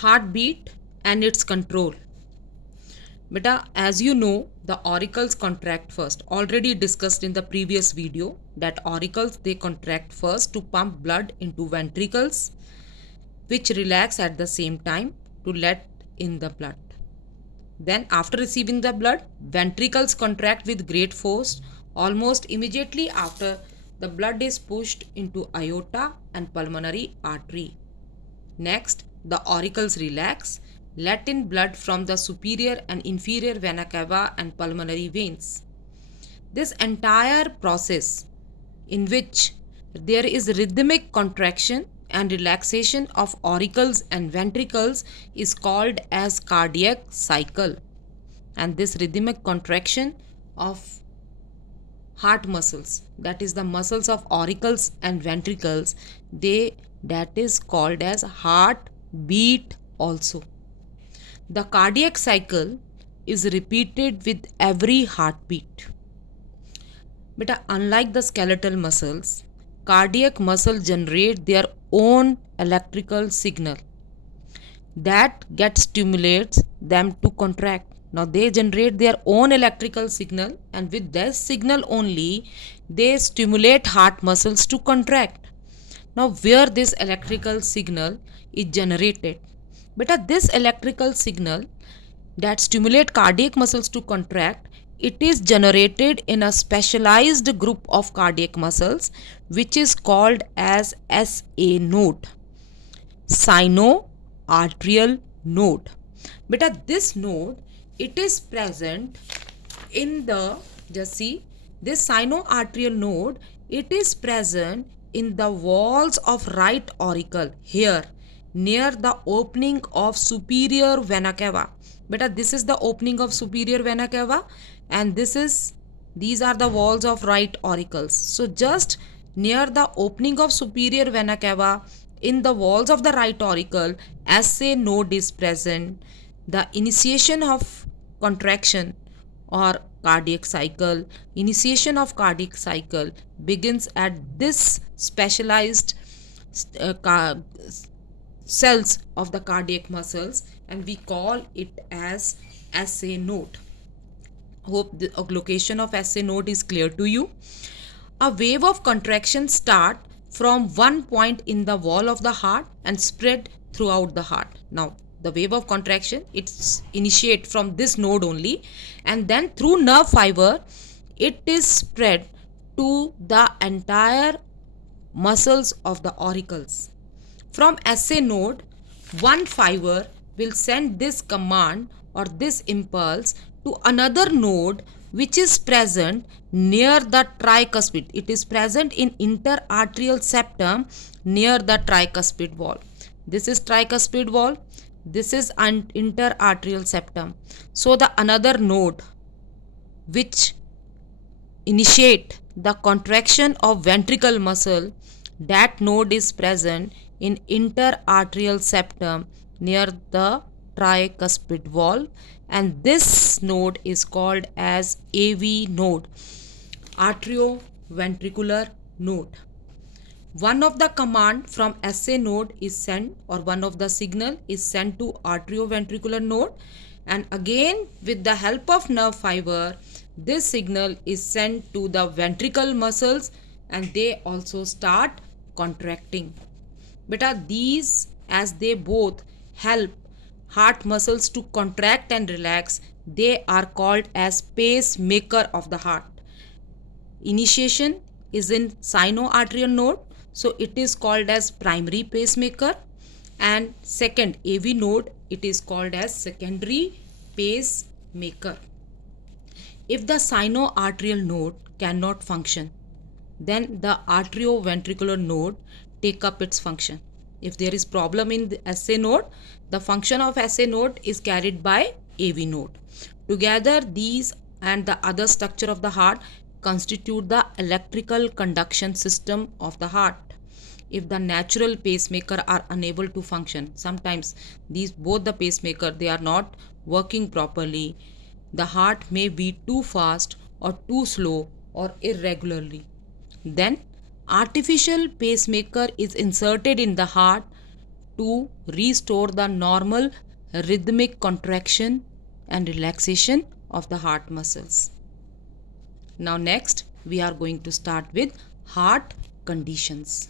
Heartbeat and its control. Beta, as you know, the auricles contract first. Already discussed in the previous video that auricles they contract first to pump blood into ventricles, which relax at the same time to let in the blood. Then after receiving the blood, ventricles contract with great force almost immediately after the blood is pushed into aorta and pulmonary artery. Next, the auricles relax, let in blood from the superior and inferior vena cava and pulmonary veins. This entire process, in which there is rhythmic contraction and relaxation of auricles and ventricles, is called as cardiac cycle. And this rhythmic contraction of heart muscles, that is the muscles of auricles and ventricles, that is called as heart beat also. The cardiac cycle is repeated with every heartbeat. But unlike the skeletal muscles, cardiac muscles generate their own electrical signal that stimulates them to contract. Now they generate their own electrical signal, and with this signal only they stimulate heart muscles to contract. Now where this electrical signal is generated? Beta, this electrical signal that stimulate cardiac muscles to contract, it is generated in a specialized group of cardiac muscles which is called as SA node, sinoatrial node. Beta, this node, it is present in the, just see, this sinoatrial node, it is present in the walls of right auricle here near the opening of superior vena cava. Beta, this is the opening of superior vena cava, and these are the walls of right auricles. So just near the opening of superior vena cava, in the walls of the right auricle, SA node is present. The initiation of contraction or cardiac cycle, begins at this specialized cells of the cardiac muscles, and we call it as SA node. Hope the location of SA node is clear to you. A wave of contraction start from one point in the wall of the heart and spread throughout the heart. Now the wave of contraction, it's initiate from this node only, and then through nerve fiber it is spread to the entire muscles of the auricles. From SA node, one fiber will send this command or this impulse to another node which is present near the tricuspid. It is present in interarterial septum near the tricuspid wall. This is tricuspid wall, this is an interarterial septum. So the another node which initiate the contraction of ventricle muscle, that node is present in interarterial septum near the tricuspid wall, and this node is called as AV node, atrioventricular node. One of the command from SA node is sent, or one of the signal is sent to atrioventricular node, and again with the help of nerve fiber this signal is sent to the ventricle muscles, and they also start contracting. Beta, these, as they both help heart muscles to contract and relax, they are called as pacemaker of the heart. Initiation is in sinoatrial node, so it is called as primary pacemaker, and second AV node, it is called as secondary pacemaker. If the sinoatrial node cannot function, then the atrioventricular node take up its function. If there is problem in the SA node, the function of SA node is carried by AV node. Together these and the other structure of the heart constitute the electrical conduction system of the heart. If the natural pacemaker are unable to function, sometimes these both the pacemaker they are not working properly, the heart may beat too fast or too slow or irregularly. Then artificial pacemaker is inserted in the heart to restore the normal rhythmic contraction and relaxation of the heart muscles. Now next we are going to start with heart conditions.